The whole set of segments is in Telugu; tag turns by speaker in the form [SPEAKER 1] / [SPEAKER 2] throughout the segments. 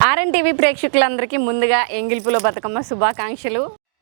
[SPEAKER 1] ఆర్ఎన్టీవీ ప్రేక్షకులందరికీ ముందుగా ఎంగిల్పుల బతుకమ్మ శుభాకాంక్షలు.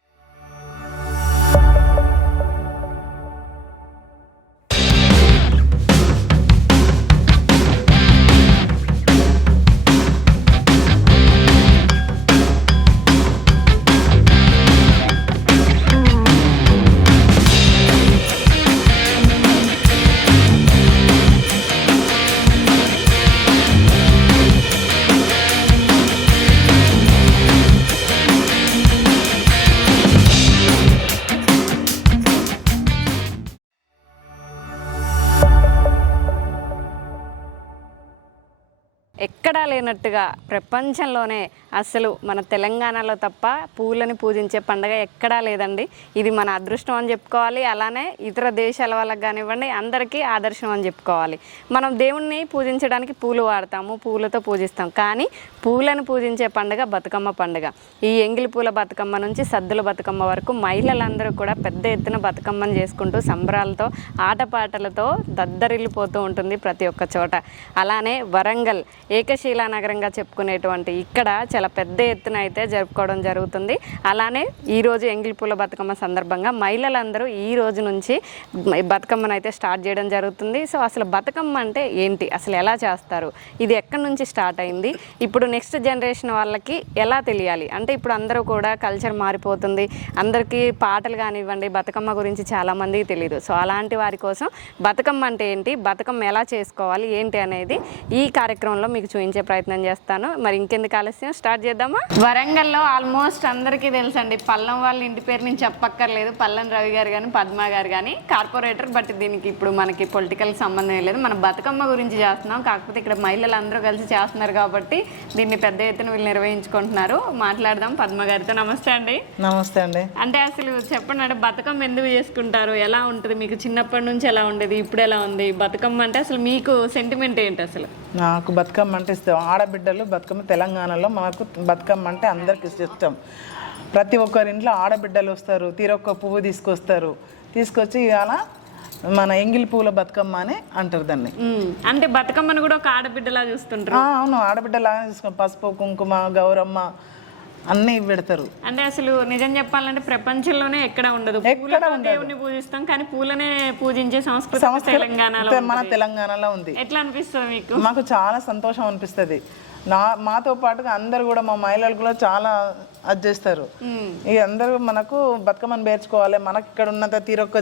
[SPEAKER 1] ఎక్కడా లేనట్టుగా ప్రపంచంలోనే అసలు మన తెలంగాణలో తప్ప పూలని పూజించే పండుగ ఎక్కడా లేదండి. ఇది మన అదృష్టం అని చెప్పుకోవాలి. అలానే ఇతర దేశాల వాళ్ళకి కానివ్వండి అందరికీ ఆదర్శం అని చెప్పుకోవాలి. మనం దేవుణ్ణి పూజించడానికి పూలు వాడతాము, పూలతో పూజిస్తాం. కానీ పూలను పూజించే పండుగ బతుకమ్మ పండుగ. ఈ ఎంగిలి పూల బతుకమ్మ నుంచి సద్దుల బతుకమ్మ వరకు మహిళలందరూ కూడా పెద్ద ఎత్తున బతుకమ్మను చేసుకుంటూ సంబరాలతో ఆటపాటలతో దద్దరిల్లిపోతూ ఉంటుంది ప్రతి ఒక్క చోట. అలానే వరంగల్ ఏకశీలా నగరంగా చెప్పుకునేటువంటి ఇక్కడ చాలా పెద్ద ఎత్తున అయితే జరుపుకోవడం జరుగుతుంది. అలానే ఈరోజు ఎంగిలిపూల బతుకమ్మ సందర్భంగా మహిళలందరూ ఈ రోజు నుంచి బతుకమ్మను అయితే స్టార్ట్ చేయడం జరుగుతుంది. సో అసలు బతుకమ్మ అంటే ఏంటి, అసలు ఎలా చేస్తారు, ఇది ఎక్కడి నుంచి స్టార్ట్ అయింది, ఇప్పుడు నెక్స్ట్ జనరేషన్ వాళ్ళకి ఎలా తెలియాలి అంటే ఇప్పుడు అందరూ కూడా కల్చర్ మారిపోతుంది, అందరికీ పాటలు కానివ్వండి బతుకమ్మ గురించి చాలామందికి తెలియదు. సో అలాంటి వారి కోసం బతుకమ్మ అంటే ఏంటి, బతుకమ్మ ఎలా చేసుకోవాలి ఏంటి అనేది ఈ కార్యక్రమంలో మీకు చూపించే ప్రయత్నం చేస్తాను. మరి ఇంకెందుకు ఆలస్యం, స్టార్ట్ చేద్దామా. వరంగల్లో ఆల్మోస్ట్ అందరికీ తెలుసండి, పల్లం వాళ్ళ ఇంటి పేరు నేను చెప్పక్కర్లేదు. పల్లం రవి గారు కానీ పద్మ గారు కానీ కార్పొరేటర్, బట్ దీనికి ఇప్పుడు మనకి పొలిటికల్ సంబంధం లేదు. మన బతుకమ్మ గురించి చేస్తున్నాం. కాకపోతే ఇక్కడ మహిళలు అందరూ కలిసి చేస్తున్నారు కాబట్టి దీన్ని పెద్ద ఎత్తున వీళ్ళు నిర్వహించుకుంటున్నారు. మాట్లాడదాం పద్మ గారితో. నమస్తే అండి.
[SPEAKER 2] నమస్తే అండి.
[SPEAKER 1] అంటే అసలు చెప్పండి అంటే బతుకమ్మ ఎందుకు చేసుకుంటారు, ఎలా ఉంటుంది, మీకు చిన్నప్పటి నుంచి ఎలా ఉండేది, ఇప్పుడు ఎలా ఉంది బతుకమ్మ అంటే, అసలు మీకు సెంటిమెంట్ ఏంటి? అసలు
[SPEAKER 2] నాకు బతుకమ్మ అంటే ఇష్టం. ఆడబిడ్డలు బతుకమ్మ తెలంగాణలో మనకు బతుకమ్మ అంటే అందరికి ఇష్టం. ప్రతి ఒక్కరి ఇంట్లో ఆడబిడ్డలు వస్తారు, తీరొక్క పువ్వు తీసుకొచ్చి అలా మన ఎంగిలి పూల బతుకమ్మ అని అంటారు దాన్ని.
[SPEAKER 1] అంటే బతుకమ్మను కూడా ఒక ఆడబిడ్డలా చూస్తుంటారు.
[SPEAKER 2] అవును, ఆడబిడ్డలాగా చూసుకుంటాం. పసుపు కుంకుమ గౌరమ్మ అన్నీ పెడతారు.
[SPEAKER 1] అంటే అసలు నిజం చెప్పాలంటే ప్రపంచంలోనే ఎక్కడ ఉండదు. దేవుని పూజిస్తాం కానీ పూలనే పూజించే సంస్కృతి తెలంగాణలో, మన
[SPEAKER 2] తెలంగాణలో ఉంది.
[SPEAKER 1] ఎట్లా అనిపిస్తుంది మీకు?
[SPEAKER 2] మాకు చాలా సంతోషం అనిపిస్తుంది. మాతో పాటుగా అందరు కూడా మా మహిళలు కూడా చాలా అది చేస్తారు. ఇక అందరూ మనకు బతుకమ్మను పేర్చుకోవాలి. మనకి ఇక్కడ ఉన్నంత తీరొక్క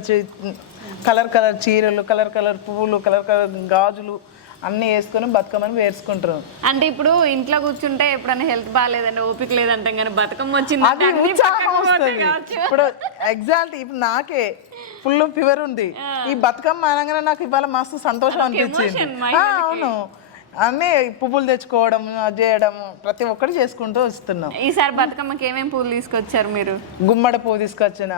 [SPEAKER 2] కలర్ కలర్ చీరలు, కలర్ కలర్ పువ్వులు, కలర్ కలర్ గాజులు అన్నీ వేసుకొని బతుకమ్మని వేసుకుంటారు.
[SPEAKER 1] అంటే ఇప్పుడు ఇంట్లో కూర్చుంటే ఎప్పుడైనా హెల్త్ బాగాలేదంటే ఓపిక లేదంటాం కానీ బతుకమ్మ వచ్చింది
[SPEAKER 2] ఇప్పుడు ఎగ్జాక్ట్ ఇప్పుడు నాకే ఫుల్ ఫీవర్ ఉంది. ఈ బతుకమ్మ అనగానే నాకు ఇవాళ మస్తు సంతోషం అనిపించింది. అవును, అన్నీ పువ్వులు తెచ్చుకోవడం చేయడం ప్రతి ఒక్కటి చేసుకుంటూ వస్తున్నాం.
[SPEAKER 1] ఈసారి బతుకమ్మకి ఏమేమి పువ్వులు తీసుకొచ్చారు మీరు?
[SPEAKER 2] గుమ్మడి పువ్వు తీసుకొచ్చిన,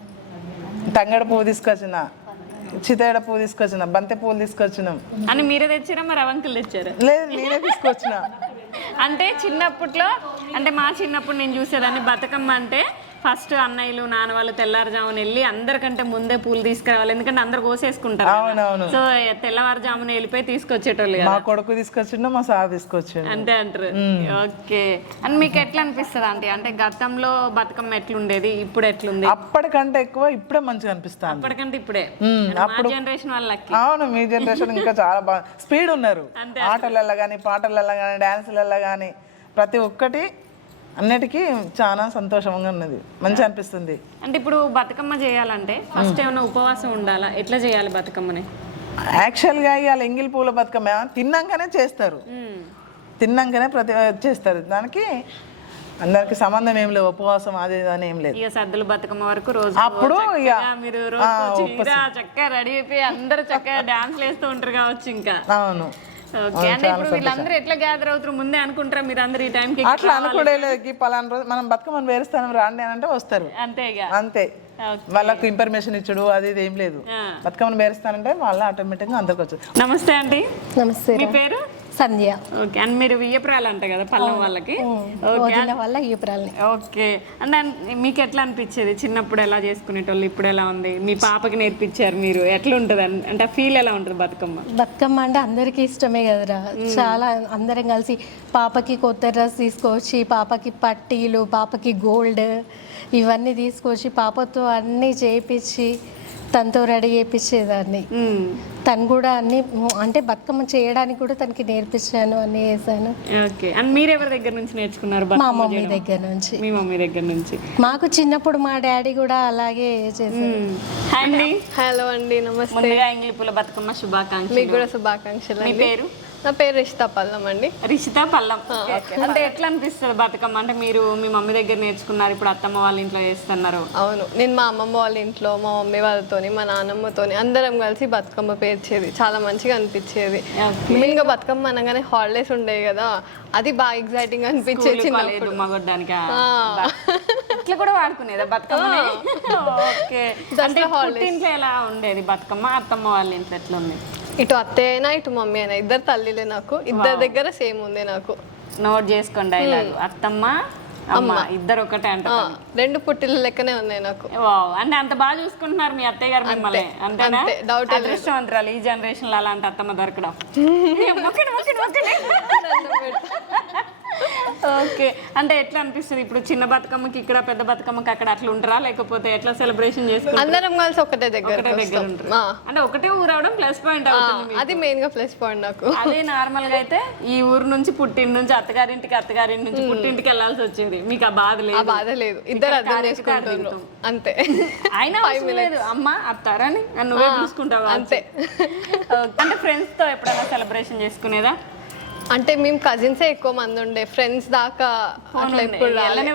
[SPEAKER 2] తంగడ పువ్వు తీసుకొచ్చిన, చితేడ పువ్వు తీసుకొచ్చిన, బంతి పువ్వులు తీసుకొచ్చినాం.
[SPEAKER 1] అని మీరే తెచ్చారా మరి అవంకులు తెచ్చారా?
[SPEAKER 2] లేదు, నేనే తీసుకొచ్చిన.
[SPEAKER 1] అంటే చిన్నప్పట్లో అంటే మా చిన్నప్పుడు నేను చూసేదాన్ని బతుకమ్మ అంటే ఫస్ట్ అన్నయ్యలు నాన్న వాళ్ళు తెల్లారుజామున వెళ్ళి అందరికంటే ముందే పూలు తీసుకురావాలి, ఎందుకంటే అందరు కోసేసుకుంటారు.
[SPEAKER 2] అవునవును.
[SPEAKER 1] సో తెల్లవారుజామున వెళ్ళిపోయి తీసుకొచ్చేటోళ్ళు.
[SPEAKER 2] మా కొడుకు తీసుకొచ్చిండు, మా సార్ తీసుకొచ్చిండు.
[SPEAKER 1] అంతే అంటారు. ఓకే. అని మీకు ఎట్లా అనిపిస్తుంది ఆంటీ? అంటే గతంలో బతుకమ్మ ఎట్లుండేది, ఇప్పుడు ఎట్లుంది?
[SPEAKER 2] అప్పటికంటే ఎక్కువ ఇప్పుడే మంచిగా అనిపిస్తుంది.
[SPEAKER 1] అప్పటికంటే ఇప్పుడే జనరేషన్ వాళ్ళకి.
[SPEAKER 2] అవును, మీ జనరేషన్ ఇంకా చాలా బాగా స్పీడ్ ఉన్నారు. ఆటలలో కానీ పాటలలో కానీ డాన్సులలో కానీ ప్రతి ఒక్కటి అన్నిటికీ చాలా సంతోషంగా ఉన్నది, మంచిగా అనిపిస్తుంది.
[SPEAKER 1] అంటే ఇప్పుడు బతుకమ్మ చేయాలంటే ఫస్ట్ ఏమైనా ఉపవాసం ఉండాలా, ఎట్లా చేయాలి బతుకమ్మని?
[SPEAKER 2] యాక్చువల్గా ఇవాళ ఎంగిలి పూల బతుకమ్మ తిన్నాకనే చేస్తారు, తిన్నాకనే చేస్తారు. దానికి అందరికి సంబంధం ఏం లేదు, ఉపవాసం అది అని ఏం లేదు.
[SPEAKER 1] ఇక సద్దుల బతుకమ్మ వరకు రోజు
[SPEAKER 2] అప్పుడు
[SPEAKER 1] మీరు చక్కగా రెడీ అయిపోయి అందరు చక్కగా డాన్స్లు వేస్తూ ఉంటారు కావచ్చు. ఇంకా అవును. ఓకే. అంటే ఇప్పుడు వీళ్ళందరూ ఎట్లా గ్యాదర్ అవుతారు, ముందే అనుకుంటారా మీరు అందరు ఈ టైంకి?
[SPEAKER 2] అట్లా అనుకోలేదు, పలానా రోజు మనం బతుకమ్మని వేరుస్తాను రాండి అని అంటే వస్తారు, అంతే. వాళ్ళకు ఇన్ఫర్మేషన్ ఇచ్చుడు అది ఇది ఏం లేదు. బతుకమ్మని వేరుస్తానంటే వాళ్ళ ఆటోమేటిక్గా అందరికి వచ్చు.
[SPEAKER 1] నమస్తే అండి.
[SPEAKER 3] నమస్తే.
[SPEAKER 1] మీ పేరు?
[SPEAKER 3] సంధ్య.
[SPEAKER 1] ఓకే. అండ్ మీరు వియ్యపురాలు అంట కదా పల్లం వాళ్ళకి.
[SPEAKER 3] వదిన వల్ల ఈపురాల్ని.
[SPEAKER 1] ఓకే. అంటే మీకు ఎట్లా అనిపించేది చిన్నప్పుడు ఎలా చేసుకునేటోళ్ళు, ఇప్పుడు ఎలా ఉంది? మీ పాపకి నేర్పించారు మీరు, ఎట్లా ఉంటుంది అంటే ఫీల్ ఎలా ఉంటుంది బతుకమ్మ?
[SPEAKER 3] బతుకమ్మ అంటే అందరికీ ఇష్టమే కదరా. చాలా అందరం కలిసి పాపకి కొత్త డ్రెస్ తీసుకొచ్చి, పాపకి పట్టీలు, పాపకి గోల్డ్ ఇవన్నీ తీసుకొచ్చి పాపతో అన్నీ చేయించి తనతో రెడీ చేయించేదాన్ని. తను కూడా అన్ని అంటే బతుకమ్మ చేయడానికి కూడా తనకి నేర్పించాను, అన్నీ చేశాను.
[SPEAKER 1] ఓకే. అండ్ మీరు ఎవరి దగ్గర నుంచి నేర్చుకున్నారు?
[SPEAKER 3] మా మమ్మీ దగ్గర నుంచి.
[SPEAKER 1] మీ మమ్మీ దగ్గర నుంచి.
[SPEAKER 3] మాకు చిన్నప్పుడు మా డాడీ కూడా అలాగే చేశారు.
[SPEAKER 1] అండి.
[SPEAKER 4] హలో అండి, నమస్తే.
[SPEAKER 1] ముందుగా ఎంగిలి పూల బతుకమ్మ శుభాకాంక్షలు.
[SPEAKER 4] మీకు కూడా శుభాకాంక్షలు.
[SPEAKER 1] మీ పేరు?
[SPEAKER 4] నా పేరు రిషితా పల్లం అండి.
[SPEAKER 1] రిషితా పల్లం. అంటే ఎట్లా అనిపిస్తుంది బతుకమ్మ? అంటే మీరు మీ మమ్మీ దగ్గర నేర్చుకున్నారు, ఇప్పుడు అత్తమ్మ వాళ్ళ ఇంట్లో చేస్తున్నారు.
[SPEAKER 4] అవును, నేను మా అమ్మమ్మ వాళ్ళ ఇంట్లో మా మమ్మీ వాళ్ళతోని మా నాన్నమ్మతోని అందరం కలిసి బతుకమ్మ పేర్చేది. చాలా మంచిగా అనిపించేది. మెయిన్గా బతుకమ్మ అనగానే హాలిడేస్ ఉండేవి కదా, అది బాగా ఎగ్జైటింగ్ అనిపించేది.
[SPEAKER 1] మగొడ్డానికి ఇట్లా కూడా వాడుకునేదా బతుకమ్మ? ఓకే. అంటే ఇంట్లో ఎలా ఉండేది బతుకమ్మ? అత్తమ్మ వాళ్ళ ఇంట్లో ఎట్లా ఉంది?
[SPEAKER 4] ఇటు అత్తయ్య అయినా ఇటు మమ్మీ అయినా ఇద్దరు తల్లిలే నాకు. ఇద్దరి దగ్గర సేమ్ ఉంది నాకు.
[SPEAKER 1] నోట్ చేసుకోండి డైలాగ్. అత్తమ్మ అమ్మ ఇద్దరు ఒకటే అంట.
[SPEAKER 4] రెండు పుట్టిల లెక్కనే ఉన్నాయి నాకు.
[SPEAKER 1] అంటే అంత బాగా చూసుకుంటున్నారు మీ అత్తయ్య గారు మిమ్మల్ని, అంతేనా?
[SPEAKER 4] డౌట్.
[SPEAKER 1] అదృష్టవంతురాలు ఈ జనరేషన్ లో అలాంటి అత్తమ్మ దొరకడం. ఓకే. అంటే ఎట్లా అనిపిస్తుంది ఇప్పుడు చిన్న బతుకమ్మకి ఇక్కడ, పెద్ద బతుకమ్మకి అక్కడ అట్లా ఉంటారా, లేకపోతే ఎట్లా సెలబ్రేషన్ చేసుకుంటారు?
[SPEAKER 4] అందరం కలిసి ఒకటే దగ్గర
[SPEAKER 1] ఉంటారు. అంటే ఒకటే ఊరు అవడం ప్లస్ పాయింట్ అవుతుంది.
[SPEAKER 4] అది మెయిన్ గా ప్లస్ పాయింట్ నాకు.
[SPEAKER 1] అదే నార్మల్ గా అయితే ఈ ఊరు నుంచి పుట్టింటి నుంచి అత్తగారింటికి, అత్తగారింటి నుంచి పుట్టింటికి వెళ్ళాల్సి వచ్చేది. మీకు ఆ బాధ లేదు?
[SPEAKER 4] ఆ బాధ లేదు, ఇద్దరు అర్థం చేసుకుంటారు అంతే.
[SPEAKER 1] అయినా లేదు అమ్మ అత్తారని నువ్వే చూసుకుంటావా? అంతే. అంటే ఫ్రెండ్స్ తో ఎప్పుడైనా సెలబ్రేషన్ చేసుకునేదా?
[SPEAKER 4] అంటే మేము కజిన్సే ఎక్కువ మంది ఉండే, ఫ్రెండ్స్ దాకా అట్లా ఎప్పుడు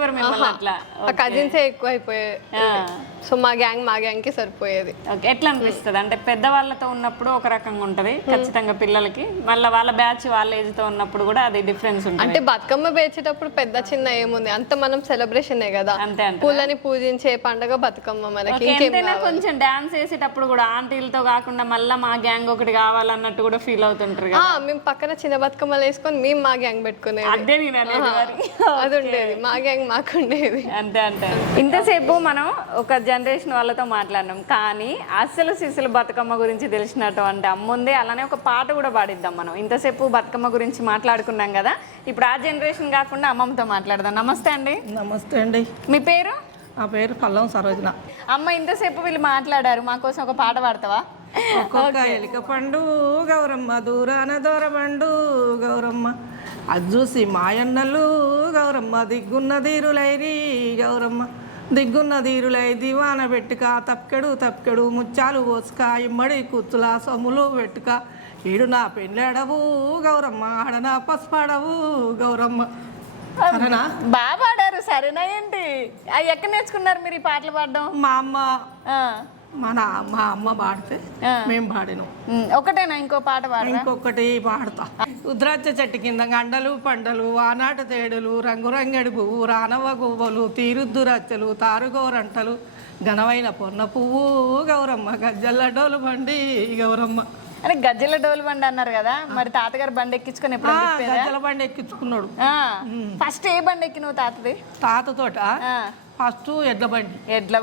[SPEAKER 4] కజిన్సే ఎక్కువ అయిపోయాయి. సో మా గ్యాంగ్ కి సరిపోయేది.
[SPEAKER 1] ఎట్లా అనిపిస్తుంది అంటే పెద్దవాళ్ళతో ఉన్నప్పుడు ఒక రకంగా ఉంటది ఖచ్చితంగా పిల్లలకి, మళ్ళీ వాళ్ళ బ్యాచ్ వాళ్ళ ఏజ్ తో ఉన్నప్పుడు కూడా అది డిఫరెన్స్ ఉంటుంది.
[SPEAKER 4] అంటే బతుకమ్మ పేర్చేటప్పుడు పెద్ద చిన్న ఏముంది, అంత మనం సెలబ్రేషనే కదా.
[SPEAKER 1] అంతే.
[SPEAKER 4] పూలని పూజించే పండుగ బతుకమ్మ మనకి.
[SPEAKER 1] కొంచెం డాన్స్ వేసేటప్పుడు కూడా ఆంటీలతో కాకుండా మళ్ళీ మా గ్యాంగ్ ఒకటి కావాలన్నట్టు కూడా ఫీల్ అవుతుంటారు.
[SPEAKER 4] మేము పక్కన చిన్న బతుకమ్మలు వేసుకొని మేము మా గ్యాంగ్ పెట్టుకునేది.
[SPEAKER 1] అదే
[SPEAKER 4] అది ఉండేది, మా గ్యాంగ్ మాకు ఉండేది.
[SPEAKER 1] అంతే. ఇంతసేపు మనం ఒక జనరేషన్ వాళ్ళతో మాట్లాడినాం, కానీ అసలు సిసలు బతుకమ్మ గురించి తెలిసినటువంటి అమ్ముంది. అలానే ఒక పాట కూడా పాడిద్దాం మనం. ఇంతసేపు బతుకమ్మ గురించి మాట్లాడుకున్నాం కదా, ఇప్పుడు ఆ జనరేషన్ కాకుండా అమ్మమ్మతో మాట్లాడదాం. నమస్తే అండి.
[SPEAKER 5] నమస్తే అండి.
[SPEAKER 1] మీ పేరు?
[SPEAKER 5] నా పేరు పల్లం సరోజన.
[SPEAKER 1] అమ్మ ఇంతసేపు వీళ్ళు మాట్లాడారు, మా కోసం ఒక పాట పాడతావా?
[SPEAKER 5] ఒక్కొక్క ఎలిక పండు గౌరమ్మ, దూరాన దూరబండు గౌరమ్మ, అది చూసి మాయన్నలు గౌరమ్మ, దిగ్గున్న దీరులైరి గౌరమ్మ, దిగ్గున్న దీరులై దివాన పెట్టుక, తప్కెడు ముత్యాలు పోసుక, ఇమ్మడి కుచ్చుల సొమ్ములు పెట్టుక, ఈడు నా పెళ్ళాడవు గౌరమ్మ, ఆడ నా పసుపాడవు గౌరమ్మ. సరేనా?
[SPEAKER 1] బాగా పాడారు. సరేనా ఏంటి? అవి ఎక్కడ నేర్చుకున్నారు మీరు ఈ పాటలు పాడడం?
[SPEAKER 5] మా అమ్మ మా అమ్మ పాడితే మేము పాడినాం.
[SPEAKER 1] ఒకటేనా? ఇంకో పాట పాడ.
[SPEAKER 5] ఇంకొకటి పాడతా. ఉద్రాక్ష చెట్టు కింద గండలు పండలు, ఆనాట తేడులు, రంగురంగడి పువ్వు, రానవ గువ్వలు, తీరుద్దు రచ్చలు, తారుగోరంటలు, ఘనమైన పొన్న పువ్వు గౌరమ్మ, గజ్జల్ల డోలు బండి గౌరమ్మ.
[SPEAKER 1] అరే గజ్జల డోలు బండి అన్నారు కదా, మరి తాతగారు బండి ఎక్కించుకొని ఎప్పుడు?
[SPEAKER 5] గజ్జల బండి ఎక్కించుకున్నాడు.
[SPEAKER 1] ఫస్ట్ ఏ బండి ఎక్కి నువ్వు తాతది?
[SPEAKER 5] తాతతోట ఫస్ట్ ఎడ్ల బండి.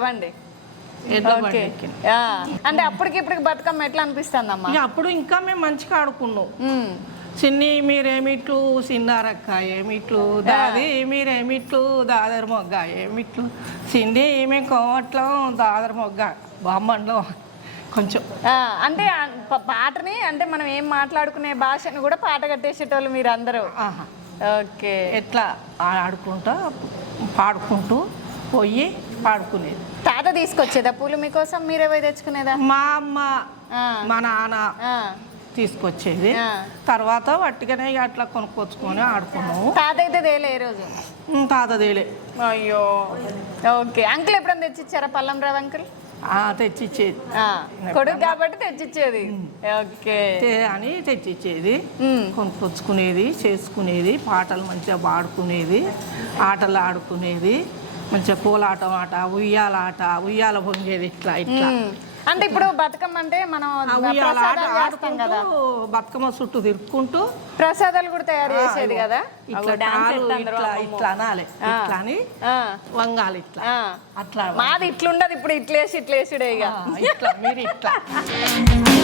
[SPEAKER 1] అంటే అప్పటికి ఇప్పటికి బతుకమ్మ ఎట్లా అనిపిస్తుంది అమ్మా?
[SPEAKER 5] అప్పుడు ఇంకా మేము మంచిగా ఆడుకున్నాం. చిన్ని మీరేమిట్లు, చిన్నారక్క ఏమిట్లు, దాది మీరేమిట్లు, దాదరు మొగ్గ ఏమిట్లు, సిండి మేము కోమట్లం, దాదరు మొగ్గ బామ్మలో కొంచెం.
[SPEAKER 1] అంటే పాటని అంటే మనం ఏం మాట్లాడుకునే భాషను కూడా పాట కట్టేసేటోళ్ళు మీరు అందరూ. ఓకే.
[SPEAKER 5] ఎట్లా ఆడుకుంటా పాడుకుంటూ పోయి పాడుకునేది.
[SPEAKER 1] తాత తీసుకొచ్చేదా పూలు మీకోసం? మీరే పోయి తెచ్చుకునేదా?
[SPEAKER 5] మా అమ్మ మా నాన్న తీసుకొచ్చేది. తర్వాత వట్టిగానే అట్లా కొనుక్కొచ్చుకొని ఆడుకున్నాము.
[SPEAKER 1] తాత అయితే తేలే ఈ రోజు?
[SPEAKER 5] తాత తేలే.
[SPEAKER 1] అయ్యో. ఓకే. అంకుల్ ఎప్పుడన్నా తెచ్చిచ్చారా? పల్లం రావు అంకుల్
[SPEAKER 5] తెచ్చిచ్చేది.
[SPEAKER 1] కొడుకు కాబట్టి తెచ్చిచ్చేది. ఓకే
[SPEAKER 5] అని తెచ్చిచ్చేది. కొనుక్కొచ్చుకునేది, చేసుకునేది, పాటలు మంచిగా పాడుకునేది, ఆటలు ఆడుకునేది, మంచిగా కోలాటం ఆట, ఉయ్యాల ఆట, ఉయ్యాల పొంగేది, ఇట్లా
[SPEAKER 1] అంటే ఇప్పుడు బతుకమ్మ అంటే మనం
[SPEAKER 5] ఉయ్యాల ఆట
[SPEAKER 1] ప్రసాదాలు చేస్తాం కదా,
[SPEAKER 5] ఆడుకుంటూ బతుకమ్మ చుట్టూ తిరుక్కుంటూ
[SPEAKER 1] ప్రసాదాలు కూడా తయారు చేసేది కదా.
[SPEAKER 5] ఇట్లా కాలు ఇట్లా అనాలి, ఇట్లా అని
[SPEAKER 1] ఆ,
[SPEAKER 5] వంగాలి, ఇట్లా
[SPEAKER 1] ఆ.
[SPEAKER 5] అట్లా
[SPEAKER 1] మాది ఇట్లుండదు, ఇప్పుడు ఇట్లేసి ఇట్లేసుడే ఇక.
[SPEAKER 5] ఇట్లా మీరు ఇట్లా